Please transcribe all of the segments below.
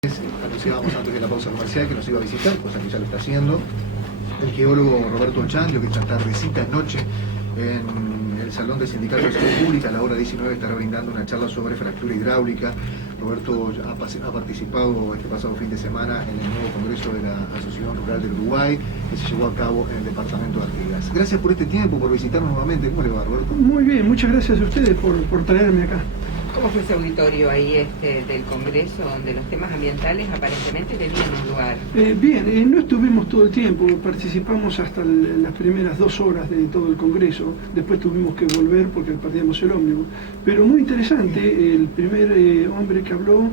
Anunciábamos antes de la pausa comercial que nos iba a visitar, cosa que ya lo está haciendo, el geólogo Roberto Ochandio, que esta tardecita noche en el Salón del Sindicato de Salud Pública a la hora 19 estará brindando una charla sobre fractura hidráulica. Roberto ha participado este pasado fin de semana en el nuevo Congreso de la Asociación Rural del Uruguay, que se llevó a cabo en el departamento de Artigas. Gracias por este tiempo, por visitarnos nuevamente. ¿Cómo le va, Roberto? Muy bien, muchas gracias a ustedes por traerme acá. ¿Cómo fue ese auditorio ahí del Congreso, donde los temas ambientales aparentemente tenían un lugar? Bien, no estuvimos todo el tiempo, participamos hasta las primeras 2 horas de todo el Congreso, después tuvimos que volver porque perdíamos el ómnibus. Pero muy interesante, el primer hombre que habló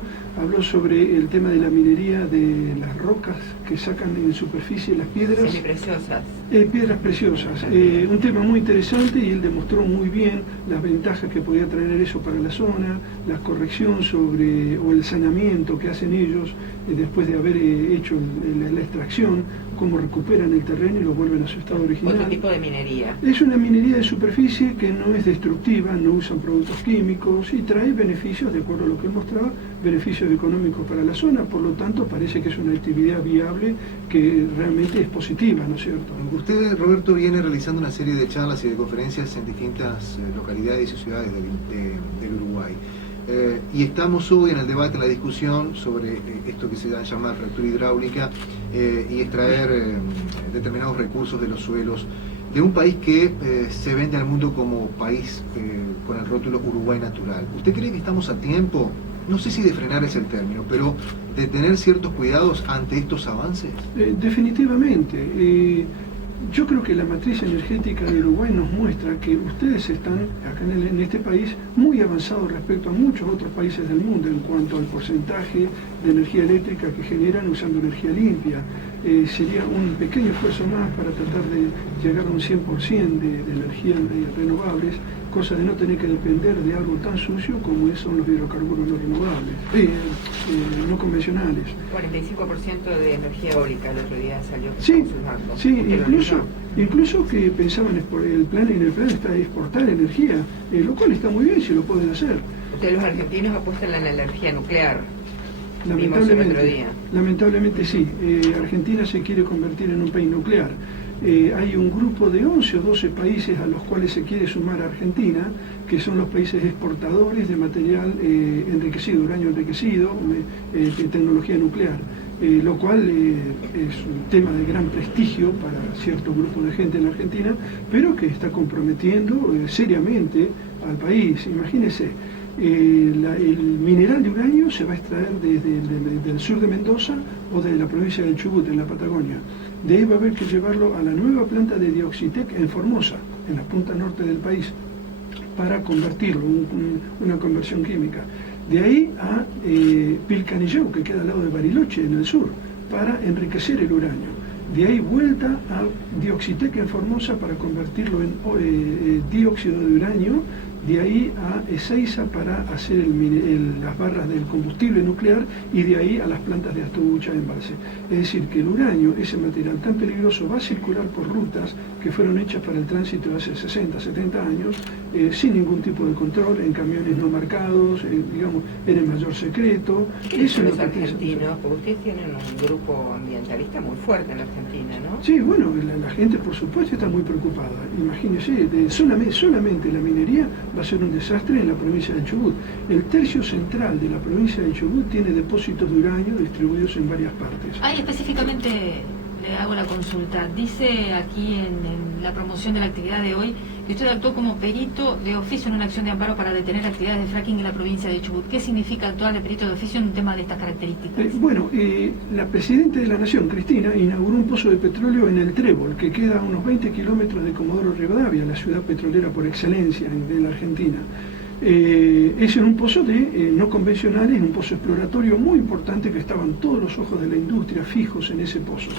sobre el tema de la minería de las rocas que sacan en superficie las piedras. Preciosas. Piedras preciosas. Un tema muy interesante y él demostró muy bien las ventajas que podía traer eso para la zona, la corrección o el saneamiento que hacen ellos después de haber hecho la extracción, cómo recuperan el terreno y lo vuelven a su estado original. ¿Otro tipo de minería? Es una minería de superficie que no es destructiva, no usan productos químicos y trae beneficios, de acuerdo a lo que él mostraba, beneficios económicos para la zona, por lo tanto parece que es una actividad viable que realmente es positiva, ¿no es cierto? Usted, Roberto, viene realizando una serie de charlas y de conferencias en distintas localidades y ciudades del Uruguay. Y estamos hoy en el debate, en la discusión sobre esto que se da a llamar fractura hidráulica y extraer determinados recursos de los suelos de un país que se vende al mundo como país con el rótulo Uruguay natural. ¿Usted cree que estamos a tiempo, no sé si de frenar es el término, pero de tener ciertos cuidados ante estos avances? Definitivamente. Yo creo que la matriz energética de Uruguay nos muestra que ustedes están acá en este país muy avanzados respecto a muchos otros países del mundo en cuanto al porcentaje de energía eléctrica que generan usando energía limpia. Sería un pequeño esfuerzo más para tratar de llegar a un 100% de energías renovables, cosa de no tener que depender de algo tan sucio como son los hidrocarburos no renovables, no convencionales. 45% de energía eólica el otro día salió. Sí, incluso que pensaban en el plan está exportar energía, lo cual está muy bien si lo pueden hacer. Ustedes los argentinos apuestan a la energía nuclear. Lamentablemente sí. Argentina se quiere convertir en un país nuclear. Hay un grupo de 11 o 12 países a los cuales se quiere sumar a Argentina, que son los países exportadores de material enriquecido, uranio enriquecido, de tecnología nuclear, lo cual es un tema de gran prestigio para cierto grupo de gente en la Argentina, pero que está comprometiendo seriamente al país. Imagínense, el mineral de uranio se va a extraer del sur de Mendoza o de la provincia del Chubut, en la Patagonia. De ahí va a haber que llevarlo a la nueva planta de Dioxitec en Formosa, en la punta norte del país, para convertirlo, una conversión química. De ahí a Pilcanilleu, que queda al lado de Bariloche, en el sur, para enriquecer el uranio. De ahí vuelta a Dioxitec en Formosa para convertirlo en dióxido de uranio. De ahí a Ezeiza para hacer las barras del combustible nuclear y de ahí a las plantas de Astucha en Embalse. Es decir, que el uranio, ese material tan peligroso, va a circular por rutas que fueron hechas para el tránsito de hace 60, 70 años, sin ningún tipo de control, en camiones no marcados, digamos, en el mayor secreto. ¿Qué son los argentinos? Porque ustedes tienen un grupo ambientalista muy fuerte en Argentina, ¿no? Sí, bueno, la gente por supuesto está muy preocupada. Imagínense, solamente la minería va a ser un desastre en la provincia de Chubut. El tercio central de la provincia de Chubut tiene depósitos de uranio distribuidos en varias partes. Ahí específicamente le hago la consulta. Dice aquí en la promoción de la actividad de hoy que usted actuó como perito de oficio en una acción de amparo para detener actividades de fracking en la provincia de Chubut. ¿Qué significa actuar de perito de oficio en un tema de estas características? La Presidenta de la Nación, Cristina, inauguró un pozo de petróleo en el Trébol, que queda a unos 20 kilómetros de Comodoro Rivadavia, la ciudad petrolera por excelencia de la Argentina. Es un pozo de no convencionales, un pozo exploratorio muy importante, que estaban todos los ojos de la industria fijos en ese pozo.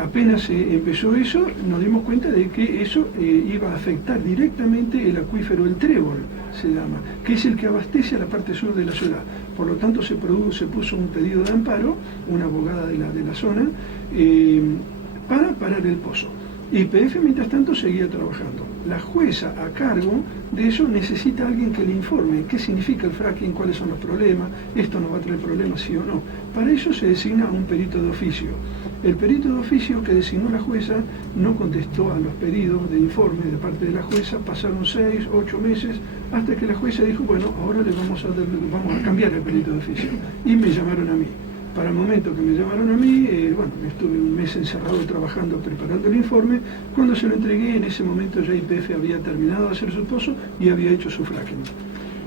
Apenas empezó eso, nos dimos cuenta de que eso iba a afectar directamente el acuífero El Trébol, se llama, que es el que abastece a la parte sur de la ciudad. Por lo tanto se puso un pedido de amparo, una abogada de la zona, para parar el pozo. YPF, mientras tanto, seguía trabajando. La jueza a cargo de eso necesita a alguien que le informe qué significa el fracking, cuáles son los problemas, esto nos va a traer problemas, sí o no. Para eso se designa un perito de oficio. El perito de oficio que designó la jueza no contestó a los pedidos de informe de parte de la jueza, pasaron 6, 8 meses, hasta que la jueza dijo, bueno, ahora le vamos a cambiar el perito de oficio. Y me llamaron a mí. Para el momento que me llamaron a mí, bueno, estuve un mes encerrado trabajando, preparando el informe. Cuando se lo entregué, en ese momento ya YPF había terminado de hacer su pozo y había hecho su fracking.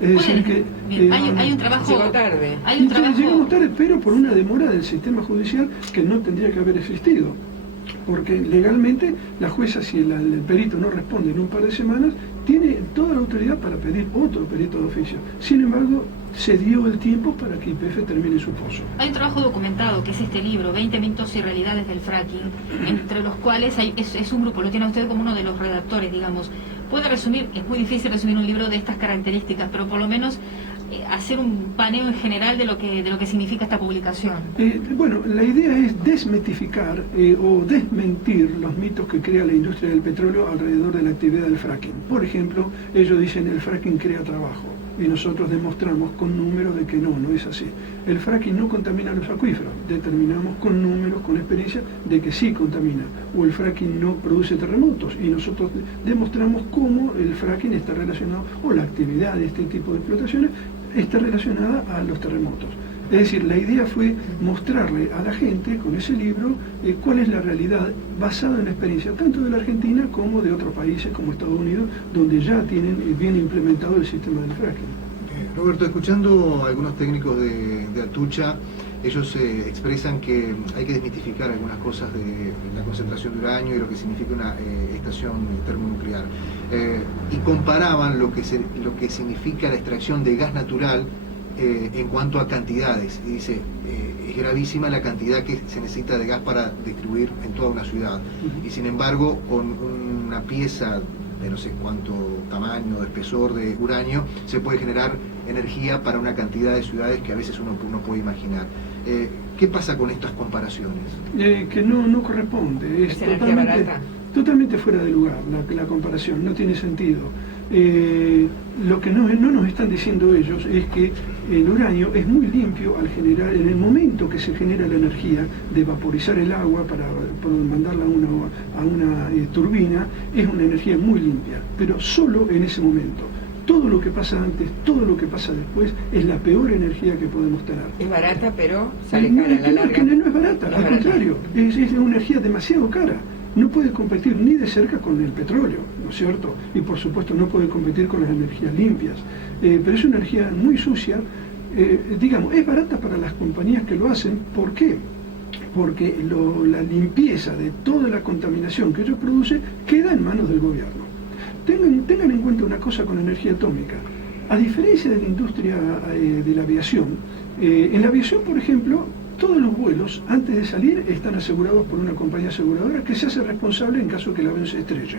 Es decir que hay un trabajo. Llegó tarde. Hay un trabajo. Llegamos tarde, pero por una demora del sistema judicial que no tendría que haber existido. Porque legalmente la jueza, si el perito no responde en un par de semanas, tiene toda la autoridad para pedir otro perito de oficio. Sin embargo, se dio el tiempo para que YPF termine su pozo. Hay un trabajo documentado, que es este libro, 20 mitos y realidades del fracking, entre los cuales es un grupo, lo tiene usted como uno de los redactores, digamos. Puede resumir, es muy difícil resumir un libro de estas características, pero por lo menos hacer un paneo en general de lo que significa esta publicación. Bueno, la idea es desmitificar o desmentir los mitos que crea la industria del petróleo alrededor de la actividad del fracking. Por ejemplo, ellos dicen el fracking crea trabajo y nosotros demostramos con números de que no es así. El fracking no contamina los acuíferos, determinamos con números, con experiencia, de que sí contamina. O el fracking no produce terremotos y nosotros demostramos cómo el fracking está relacionado, o la actividad de este tipo de explotaciones está relacionada a los terremotos. Es decir, la idea fue mostrarle a la gente con ese libro cuál es la realidad basada en la experiencia tanto de la Argentina como de otros países como Estados Unidos, donde ya tienen bien implementado el sistema del fracking. Roberto, escuchando a algunos técnicos de Atucha, ellos expresan que hay que desmitificar algunas cosas de la concentración de uranio y lo que significa una estación termonuclear. Y comparaban lo que significa la extracción de gas natural en cuanto a cantidades. Y dice, es gravísima la cantidad que se necesita de gas para distribuir en toda una ciudad. Y sin embargo, con una pieza de no sé cuánto tamaño, espesor de uranio, se puede generar energía para una cantidad de ciudades que a veces uno no puede imaginar. ¿Qué pasa con estas comparaciones? Que no corresponde, es totalmente fuera de lugar la comparación, no tiene sentido. Lo que no nos están diciendo ellos es que el uranio es muy limpio al generar, en el momento que se genera la energía de vaporizar el agua para mandarla a una turbina, es una energía muy limpia, pero solo en ese momento. Todo lo que pasa antes, todo lo que pasa después, es la peor energía que podemos tener. Es barata, pero sale cara a la larga. No es barata, al contrario, es una energía demasiado cara. No puede competir ni de cerca con el petróleo, ¿no es cierto? Y por supuesto no puede competir con las energías limpias. Pero es una energía muy sucia, digamos, es barata para las compañías que lo hacen. ¿Por qué? Porque la limpieza de toda la contaminación que ellos producen queda en manos del gobierno. Tengan en cuenta una cosa con energía atómica. A diferencia de la industria de la aviación, en la aviación, por ejemplo, todos los vuelos, antes de salir, están asegurados por una compañía aseguradora que se hace responsable en caso que el avión se estrelle.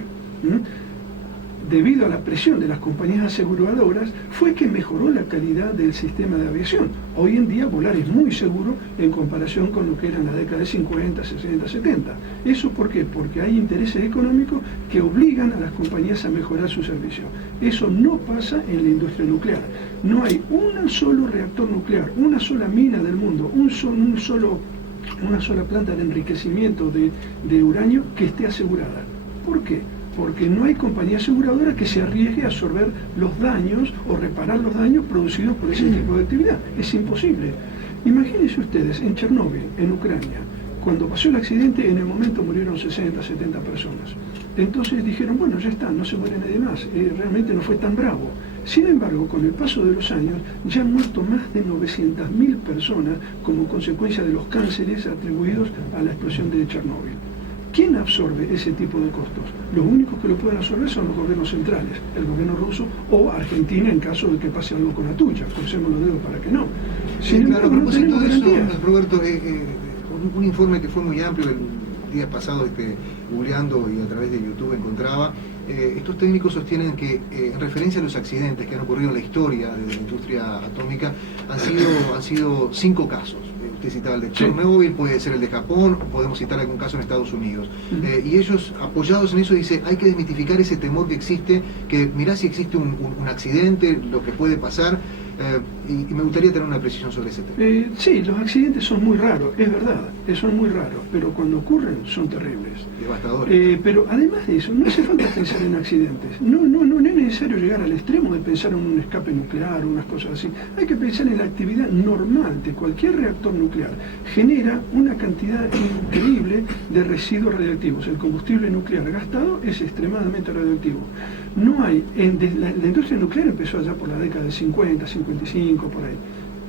Debido a la presión de las compañías aseguradoras, fue que mejoró la calidad del sistema de aviación. Hoy en día volar es muy seguro en comparación con lo que era en la década de 50, 60, 70. ¿Eso por qué? Porque hay intereses económicos que obligan a las compañías a mejorar su servicio. Eso no pasa en la industria nuclear. No hay un solo reactor nuclear, una sola mina del mundo, una sola planta de enriquecimiento de uranio que esté asegurada. ¿Por qué? Porque no hay compañía aseguradora que se arriesgue a absorber los daños o reparar los daños producidos por ese tipo de actividad. Es imposible. Imagínense ustedes, en Chernóbil, en Ucrania, cuando pasó el accidente, en el momento murieron 60, 70 personas. Entonces dijeron, bueno, ya está, no se muere nadie más. Realmente no fue tan bravo. Sin embargo, con el paso de los años, ya han muerto más de 900.000 personas como consecuencia de los cánceres atribuidos a la explosión de Chernóbil. ¿Quién absorbe ese tipo de costos? Los únicos que lo pueden absorber son los gobiernos centrales, el gobierno ruso o Argentina en caso de que pase algo con Atucha. Crucemos los dedos para que no. Sí, claro, a propósito de eso, Roberto, un informe que fue muy amplio el día pasado, googleando y a través de YouTube encontraba, estos técnicos sostienen que en referencia a los accidentes que han ocurrido en la historia de la industria atómica han sido 5 casos. usted citaba el de Chernobyl, puede ser el de Japón, o podemos citar algún caso en Estados Unidos. Y ellos, apoyados en eso, dicen, hay que desmitificar ese temor que existe, que mirá si existe un accidente, lo que puede pasar, y me gustaría tener una precisión sobre ese tema. Sí, los accidentes son muy raros, es verdad, son muy raros, pero cuando ocurren son terribles. Devastadores. Pero además de eso, no hace falta pensar en accidentes. No es necesario llegar al extremo de pensar en un escape nuclear o unas cosas así. Hay que pensar en la actividad normal de cualquier reactor nuclear. Genera una cantidad increíble de residuos radioactivos. El combustible nuclear gastado es extremadamente radioactivo. No hay, la industria nuclear empezó allá por la década de 50, 55, por ahí.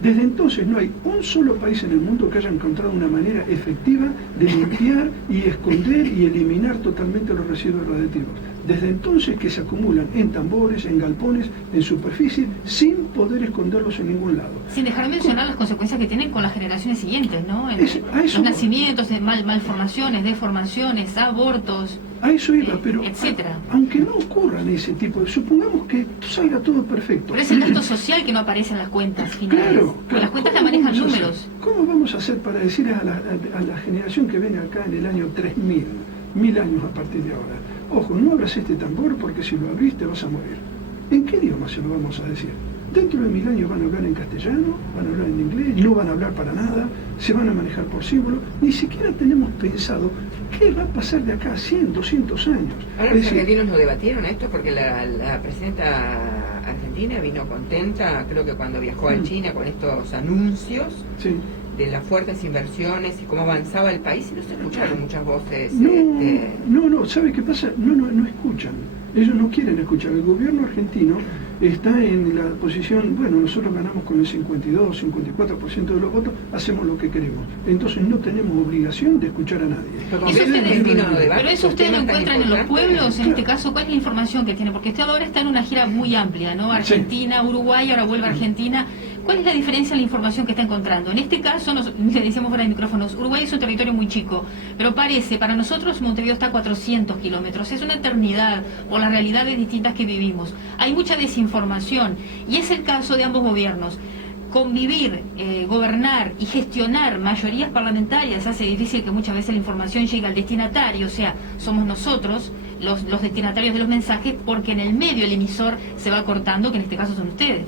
Desde entonces no hay un solo país en el mundo que haya encontrado una manera efectiva de limpiar y esconder y eliminar totalmente los residuos radiactivos. Desde entonces que se acumulan en tambores, en galpones, en superficie, sin poder esconderlos en ningún lado. Sin dejar de mencionar las consecuencias que tienen con las generaciones siguientes, ¿no? Los nacimientos, malformaciones, deformaciones, abortos. A eso iba, pero etcétera. Aunque no ocurran ese tipo de... Supongamos que salga todo perfecto. Pero es el gasto social que no aparece en las cuentas finales. Claro. Las cuentas la manejan números. ¿Cómo vamos a hacer para decir a la generación que venga acá en el año 3000, 1000 años a partir de ahora, ojo, no abras este tambor porque si lo abrís te vas a morir? ¿En qué idioma se lo vamos a decir? Dentro de 1000 años van a hablar en castellano, van a hablar en inglés, no van a hablar para nada, se van a manejar por símbolo. Ni siquiera tenemos pensado qué va a pasar de acá a 100, 200 años. Ahora los argentinos no debatieron esto porque la presidenta argentina vino contenta, creo que cuando viajó a China con estos anuncios de las fuertes inversiones y cómo avanzaba el país, y no se escucharon muchas voces. No, ¿sabe qué pasa? No escuchan. Ellos no quieren escuchar. El gobierno argentino está en la posición, bueno, nosotros ganamos con el 52, 54% de los votos, hacemos lo que queremos. Entonces no tenemos obligación de escuchar a nadie. Pero eso ustedes lo encuentran en los pueblos, en este caso, ¿cuál es la información que tiene? Porque usted ahora está en una gira muy amplia, ¿no? Argentina, Uruguay, ahora vuelve a Argentina. ¿Cuál es la diferencia en la información que está encontrando? En este caso, le decíamos fuera de micrófonos, Uruguay es un territorio muy chico, pero parece, para nosotros Montevideo está a 400 kilómetros, es una eternidad por las realidades distintas que vivimos. Hay mucha desinformación y es el caso de ambos gobiernos. Convivir, gobernar y gestionar mayorías parlamentarias hace difícil que muchas veces la información llegue al destinatario, o sea, somos nosotros los destinatarios de los mensajes, porque en el medio el emisor se va cortando, que en este caso son ustedes.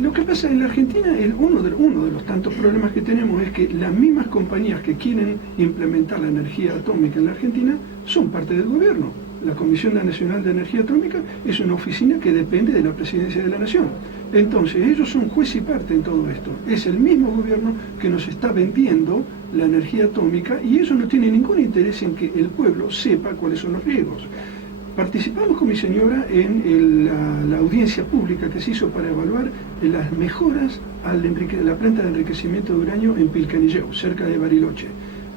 Lo que pasa en la Argentina, uno de los tantos problemas que tenemos es que las mismas compañías que quieren implementar la energía atómica en la Argentina son parte del gobierno. La Comisión Nacional de Energía Atómica es una oficina que depende de la Presidencia de la Nación. Entonces, ellos son juez y parte en todo esto. Es el mismo gobierno que nos está vendiendo la energía atómica y eso no tiene ningún interés en que el pueblo sepa cuáles son los riesgos. Participamos con mi señora en la audiencia pública que se hizo para evaluar las mejoras a la planta de enriquecimiento de uranio en Pilcanilleu, cerca de Bariloche.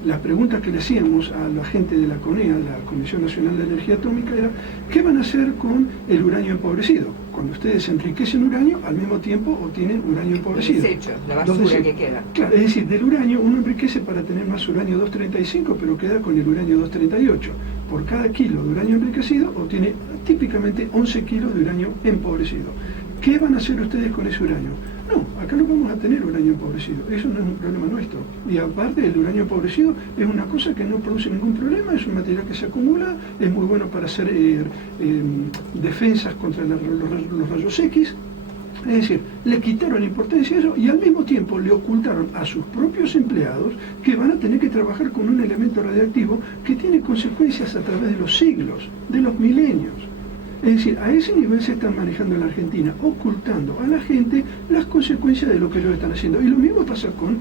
Las preguntas que le hacíamos a la gente de la CONEA, la Comisión Nacional de Energía Atómica, era ¿qué van a hacer con el uranio empobrecido? Cuando ustedes enriquecen uranio, al mismo tiempo obtienen uranio empobrecido. Desecho, la basura que queda. Claro, es decir, del uranio uno enriquece para tener más uranio 235, pero queda con el uranio 238. Por cada kilo de uranio enriquecido obtiene típicamente 11 kilos de uranio empobrecido. ¿Qué van a hacer ustedes con ese uranio? No, acá no vamos a tener uranio empobrecido, eso no es un problema nuestro. Y aparte el uranio empobrecido es una cosa que no produce ningún problema, es un material que se acumula, es muy bueno para hacer defensas contra los rayos X. Es decir, le quitaron importancia a eso y al mismo tiempo le ocultaron a sus propios empleados que van a tener que trabajar con un elemento radiactivo que tiene consecuencias a través de los siglos, de los milenios. Es decir, a ese nivel se están manejando en la Argentina, ocultando a la gente las consecuencias de lo que ellos están haciendo. Y lo mismo pasa con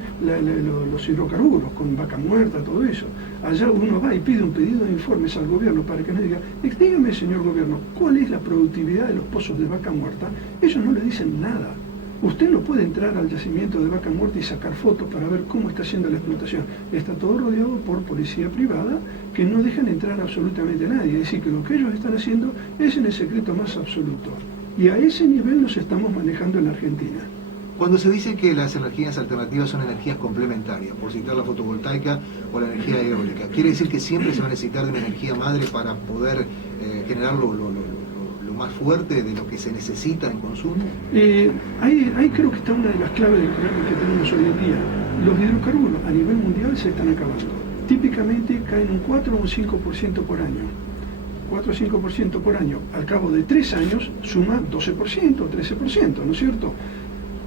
los hidrocarburos, con Vaca Muerta, todo eso. Allá uno va y pide un pedido de informes al gobierno para que nos diga, dígame, señor gobierno, ¿cuál es la productividad de los pozos de Vaca Muerta? Ellos no le dicen nada. Usted no puede entrar al yacimiento de Vaca Muerta y sacar fotos para ver cómo está haciendo la explotación. Está todo rodeado por policía privada que no dejan entrar absolutamente a nadie. Es decir, que lo que ellos están haciendo es en el secreto más absoluto. Y a ese nivel nos estamos manejando en la Argentina. Cuando se dice que las energías alternativas son energías complementarias, por citar la fotovoltaica o la energía eólica, ¿quiere decir que siempre se va a necesitar de una energía madre para poder generar lo más fuerte de lo que se necesita en consumo? Ahí creo que está una de las claves del problema que tenemos hoy en día. Los hidrocarburos a nivel mundial se están acabando. Típicamente caen un 4 o un 5% por año. 4 o 5% por año. Al cabo de 3 años suma 12% o 13%, ¿no es cierto?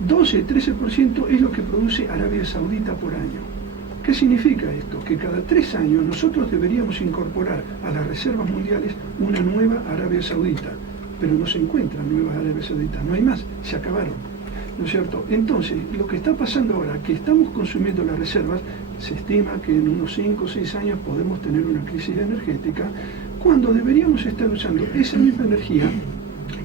12-13% es lo que produce Arabia Saudita por año. ¿Qué significa esto? Que cada 3 años nosotros deberíamos incorporar a las reservas mundiales una nueva Arabia Saudita, pero no se encuentran nuevas Arabia Sauditas, no hay más, se acabaron, ¿no es cierto? Entonces, lo que está pasando ahora, que estamos consumiendo las reservas, se estima que en unos 5 o 6 años podemos tener una crisis energética, cuando deberíamos estar usando esa misma energía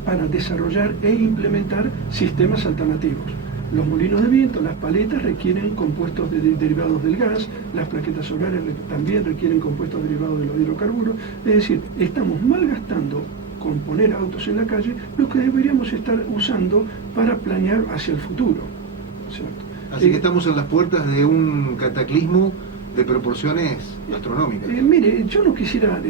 para desarrollar e implementar sistemas alternativos. Los molinos de viento, las paletas requieren compuestos derivados del gas, las plaquetas solares también requieren compuestos derivados de los hidrocarburos, es decir, estamos malgastando con poner autos en la calle lo que deberíamos estar usando para planear hacia el futuro, ¿cierto? Así que estamos en las puertas de un cataclismo de proporciones astronómicas. Mire, yo no quisiera,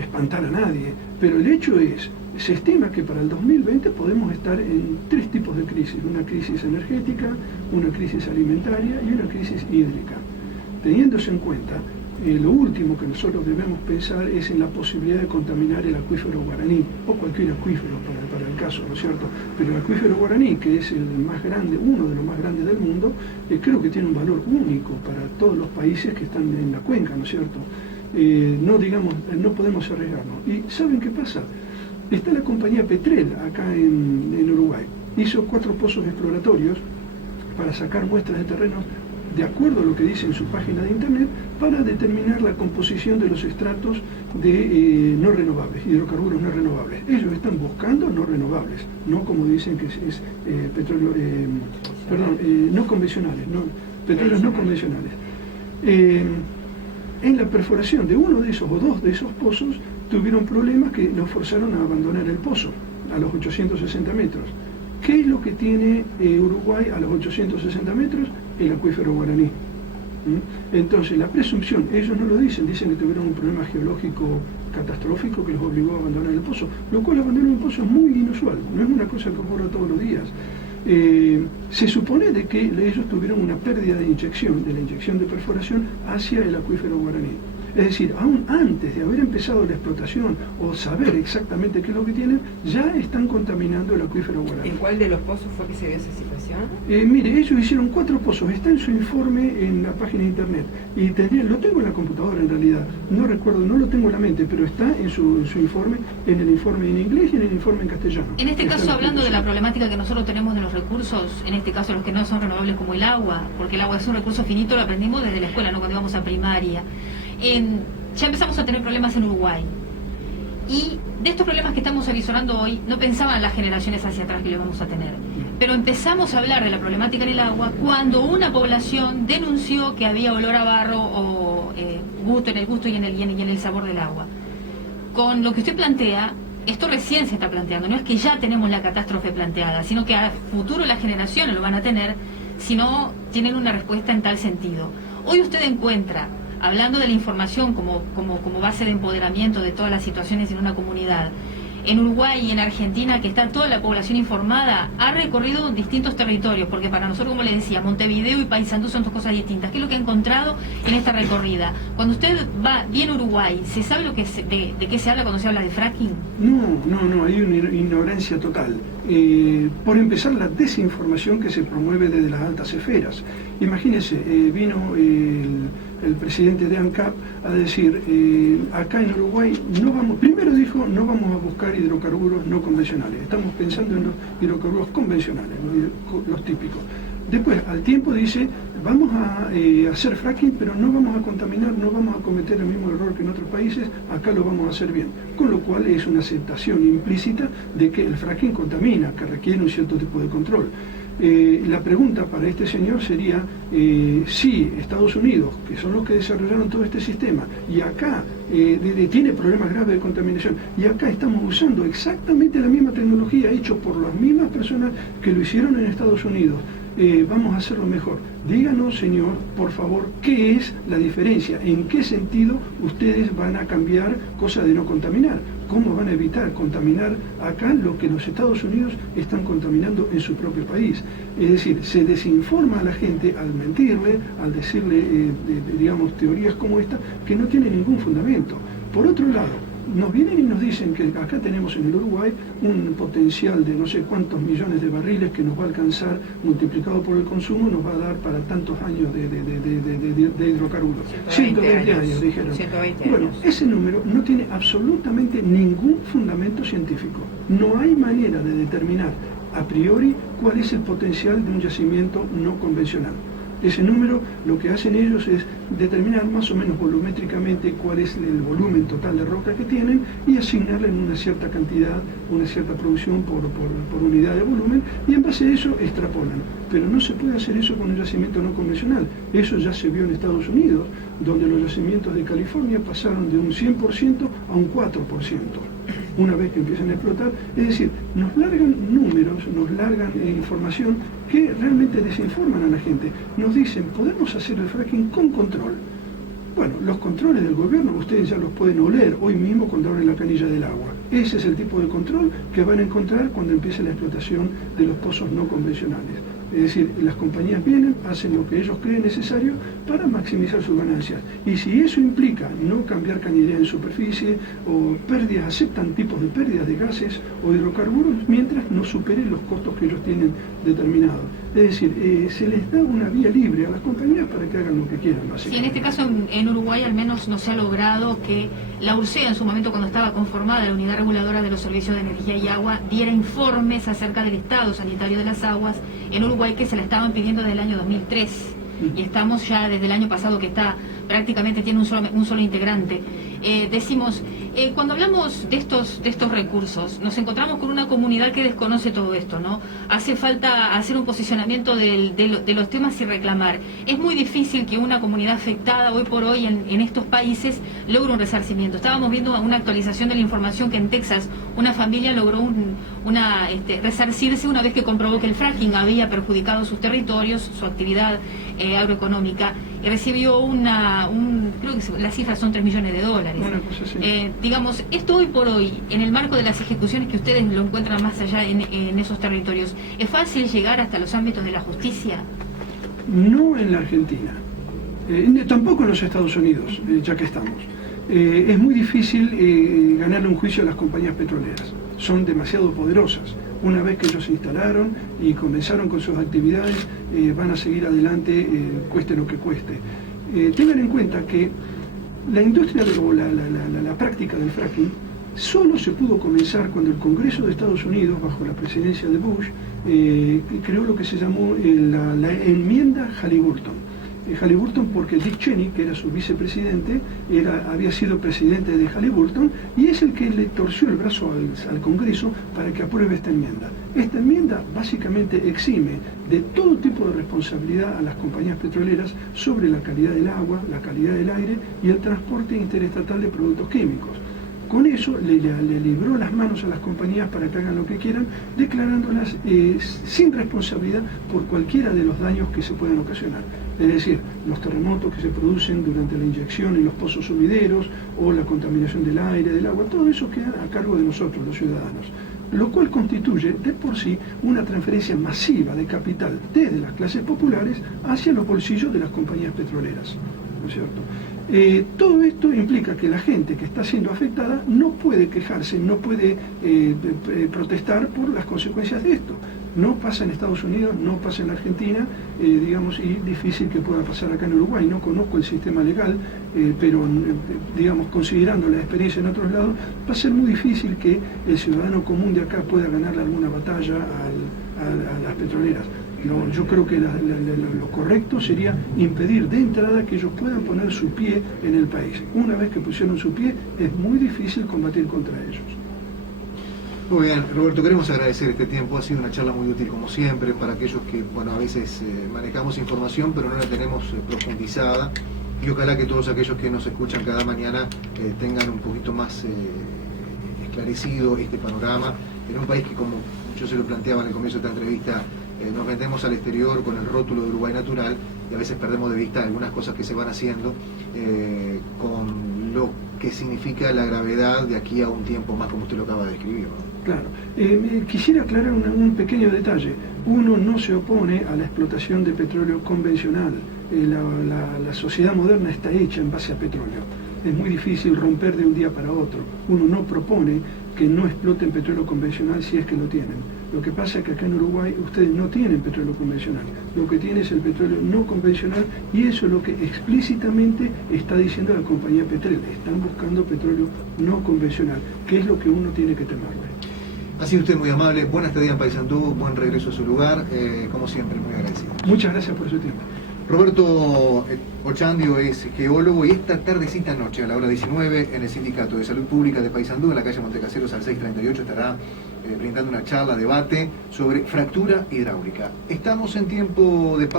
espantar a nadie, pero el hecho es, se estima que para el 2020 podemos estar en 3 tipos de crisis, una crisis energética, una crisis alimentaria y una crisis hídrica. Teniéndose en cuenta, lo último que nosotros debemos pensar es en la posibilidad de contaminar el acuífero guaraní, o cualquier acuífero para el caso, ¿no es cierto? Pero el acuífero guaraní, que es el más grande, uno de los más grandes del mundo, creo que tiene un valor único para todos los países que están en la cuenca, ¿no es cierto? No podemos arriesgarnos. ¿Y saben qué pasa? Está la compañía Petrel acá en Uruguay. Hizo 4 pozos exploratorios para sacar muestras de terrenos de acuerdo a lo que dice en su página de internet para determinar la composición de los estratos de no renovables, hidrocarburos no renovables. Ellos están buscando no renovables, no como dicen que es petróleo, no convencionales, petróleos no convencionales. En la perforación de uno de esos o 2 de esos pozos tuvieron problemas que los forzaron a abandonar el pozo a los 860 metros. ¿Qué es lo que tiene Uruguay a los 860 metros? El acuífero guaraní. Entonces, la presunción, ellos no lo dicen que tuvieron un problema geológico catastrófico que los obligó a abandonar el pozo, lo cual abandonar el pozo es muy inusual, no es una cosa que ocurra todos los días. Se supone de que ellos tuvieron una pérdida de la inyección de perforación hacia el acuífero guaraní. Es decir, aún antes de haber empezado la explotación o saber exactamente qué es lo que tienen, ya están contaminando el acuífero guaraní. ¿En cuál de los pozos fue que se vio esa situación? Mire, ellos hicieron 4 pozos, está en su informe en la página de internet, y lo tengo en la computadora en realidad, no recuerdo, no lo tengo en la mente, pero está en su informe, en el informe en inglés y en el informe en castellano. En este caso, hablando de la problemática que nosotros tenemos de los recursos, en este caso los que no son renovables como el agua, porque el agua es un recurso finito, lo aprendimos desde la escuela, no cuando íbamos a primaria. Ya empezamos a tener problemas en Uruguay, y de estos problemas que estamos avisorando hoy no pensaban las generaciones hacia atrás que lo vamos a tener, pero empezamos a hablar de la problemática en el agua cuando una población denunció que había olor a barro o gusto en el gusto y en el sabor del agua. Con lo que usted plantea, esto recién se está planteando, no es que ya tenemos la catástrofe planteada, sino que a futuro las generaciones lo van a tener si no tienen una respuesta en tal sentido. Hoy usted encuentra, hablando de la información como base de empoderamiento de todas las situaciones en una comunidad, en Uruguay y en Argentina, que está toda la población informada, ha recorrido distintos territorios, porque para nosotros, como le decía, Montevideo y Paysandú son 2 cosas distintas. ¿Qué es lo que ha encontrado en esta recorrida? Cuando usted va bien a Uruguay, ¿se sabe de qué se habla cuando se habla de fracking? No, hay una ignorancia total. Por empezar, la desinformación que se promueve desde las altas esferas. Imagínese, vino el presidente de ANCAP a decir, acá en Uruguay primero dijo, no vamos a buscar hidrocarburos no convencionales, estamos pensando en los hidrocarburos convencionales, los típicos. Después, al tiempo dice, vamos a hacer fracking, pero no vamos a contaminar, no vamos a cometer el mismo error que en otros países, acá lo vamos a hacer bien. Con lo cual es una aceptación implícita de que el fracking contamina, que requiere un cierto tipo de control. La pregunta para este señor sería si Estados Unidos, que son los que desarrollaron todo este sistema, y acá tiene problemas graves de contaminación, y acá estamos usando exactamente la misma tecnología hecho por las mismas personas que lo hicieron en Estados Unidos, vamos a hacerlo mejor. Díganos, señor, por favor, ¿qué es la diferencia? ¿En qué sentido ustedes van a cambiar cosa de no contaminar? ¿Cómo van a evitar contaminar acá lo que los Estados Unidos están contaminando en su propio país? Es decir, se desinforma a la gente al mentirle, al decirle, digamos, teorías como esta, que no tienen ningún fundamento. Por otro lado, nos vienen y nos dicen que acá tenemos en el Uruguay un potencial de no sé cuántos millones de barriles que nos va a alcanzar, multiplicado por el consumo, nos va a dar para tantos años de hidrocarburos. 120 años, dijeron. 120 años. Bueno, ese número no tiene absolutamente ningún fundamento científico. No hay manera de determinar a priori cuál es el potencial de un yacimiento no convencional. Ese número lo que hacen ellos es determinar más o menos volumétricamente cuál es el volumen total de roca que tienen y asignarle una cierta cantidad, una cierta producción por unidad de volumen, y en base a eso extrapolan. Pero no se puede hacer eso con el yacimiento no convencional. Eso ya se vio en Estados Unidos, donde los yacimientos de California pasaron de un 100% a un 4%. Una vez que empiezan a explotar, es decir, nos largan números, nos largan información que realmente desinforman a la gente. Nos dicen, podemos hacer el fracking con control. Bueno, los controles del gobierno ustedes ya los pueden oler hoy mismo cuando abren la canilla del agua. Ese es el tipo de control que van a encontrar cuando empiece la explotación de los pozos no convencionales. Es decir, las compañías vienen, hacen lo que ellos creen necesario para maximizar sus ganancias. Y si eso implica no cambiar cañería en superficie o pérdidas, aceptan tipos de pérdidas de gases o hidrocarburos mientras no superen los costos que ellos tienen determinados. Es decir, se les da una vía libre a las compañías para que hagan lo que quieran, básicamente. Sí, en este caso en Uruguay al menos no se ha logrado que la URSEA en su momento, cuando estaba conformada la Unidad Reguladora de los Servicios de Energía y Agua, diera informes acerca del estado sanitario de las aguas en Uruguay, que se la estaban pidiendo desde el año 2003. Y estamos ya desde el año pasado, que está prácticamente tiene un solo integrante. Decimos, cuando hablamos de estos recursos, nos encontramos con una comunidad que desconoce todo esto, ¿no? Hace falta hacer un posicionamiento de los temas y reclamar. Es muy difícil que una comunidad afectada hoy por hoy en estos países logre un resarcimiento. Estábamos viendo una actualización de la información que en Texas una familia logró resarcirse una vez que comprobó que el fracking había perjudicado sus territorios, su actividad agroeconómica, y recibió creo que las cifras son $3 millones. Una cosa así. Digamos, esto hoy por hoy, en el marco de las ejecuciones que ustedes lo encuentran más allá en esos territorios, ¿es fácil llegar hasta los ámbitos de la justicia? No en la Argentina, tampoco en los Estados Unidos, ya que estamos. Es muy difícil ganarle un juicio a las compañías petroleras. Son demasiado poderosas. Una vez que ellos se instalaron y comenzaron con sus actividades, van a seguir adelante, cueste lo que cueste. Tengan en cuenta que la industria o la práctica del fracking solo se pudo comenzar cuando el Congreso de Estados Unidos, bajo la presidencia de Bush, creó lo que se llamó la enmienda Halliburton. Halliburton porque Dick Cheney, que era su vicepresidente, había sido presidente de Halliburton, y es el que le torció el brazo al Congreso para que apruebe esta enmienda. Esta enmienda básicamente exime de todo tipo de responsabilidad a las compañías petroleras sobre la calidad del agua, la calidad del aire y el transporte interestatal de productos químicos. Con eso le libró las manos a las compañías para que hagan lo que quieran, declarándolas sin responsabilidad por cualquiera de los daños que se puedan ocasionar. Es decir, los terremotos que se producen durante la inyección en los pozos sumideros o la contaminación del aire, del agua, todo eso queda a cargo de nosotros, los ciudadanos. Lo cual constituye de por sí una transferencia masiva de capital desde las clases populares hacia los bolsillos de las compañías petroleras, ¿no es cierto? Todo esto implica que la gente que está siendo afectada no puede quejarse, no puede protestar por las consecuencias de esto. No pasa en Estados Unidos, no pasa en la Argentina, digamos, y difícil que pueda pasar acá en Uruguay. No conozco el sistema legal, pero digamos, considerando la experiencia en otros lados, va a ser muy difícil que el ciudadano común de acá pueda ganarle alguna batalla a las petroleras. No, yo creo que lo correcto sería impedir de entrada que ellos puedan poner su pie en el país. Una vez que pusieron su pie, es muy difícil combatir contra ellos. Muy bien, Roberto, queremos agradecer este tiempo. Ha sido una charla muy útil como siempre para aquellos que, bueno, a veces manejamos información pero no la tenemos profundizada, y ojalá que todos aquellos que nos escuchan cada mañana tengan un poquito más esclarecido este panorama en un país que, como yo se lo planteaba en el comienzo de esta entrevista, nos vendemos al exterior con el rótulo de Uruguay Natural y a veces perdemos de vista algunas cosas que se van haciendo con lo que significa la gravedad de aquí a un tiempo más, como usted lo acaba de describir, ¿no? Claro. Quisiera aclarar un pequeño detalle. Uno no se opone a la explotación de petróleo convencional. La sociedad moderna está hecha en base a petróleo. Es muy difícil romper de un día para otro. Uno no propone que no exploten petróleo convencional si es que lo tienen. Lo que pasa es que acá en Uruguay ustedes no tienen petróleo convencional. Lo que tienen es el petróleo no convencional y eso es lo que explícitamente está diciendo la compañía petrolera. Están buscando petróleo no convencional, que es lo que uno tiene que temerle. Ha sido usted muy amable, buena estadía en Paysandú, buen regreso a su lugar, como siempre, muy agradecido. Muchas gracias por su tiempo. Roberto Ochandio es geólogo y esta tardecita noche a la hora 19 en el Sindicato de Salud Pública de Paysandú, en la calle Montecaseros al 638, estará brindando una charla, debate sobre fractura hidráulica. Estamos en tiempo de pausa.